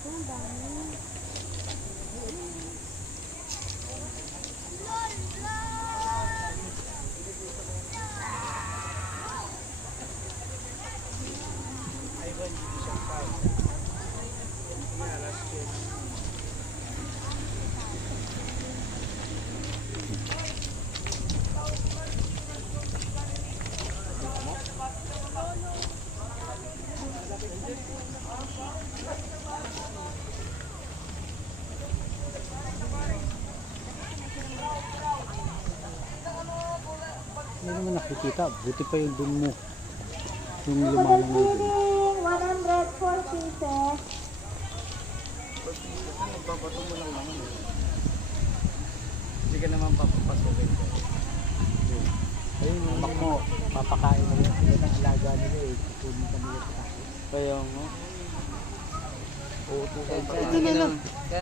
Ang dami. Hindi naman nakikita. Buti pa yung dun mo. Yung lumanong mo dun. 104 pieces. Nagbabato mo lang naman. Hindi ka naman papapasukin. Ayun yung mak mo. Papakain mo yan. Sila ng alaga nila eh. Kukunin ka nila sa tayo. Kaya mo. Oo, Ito na lang.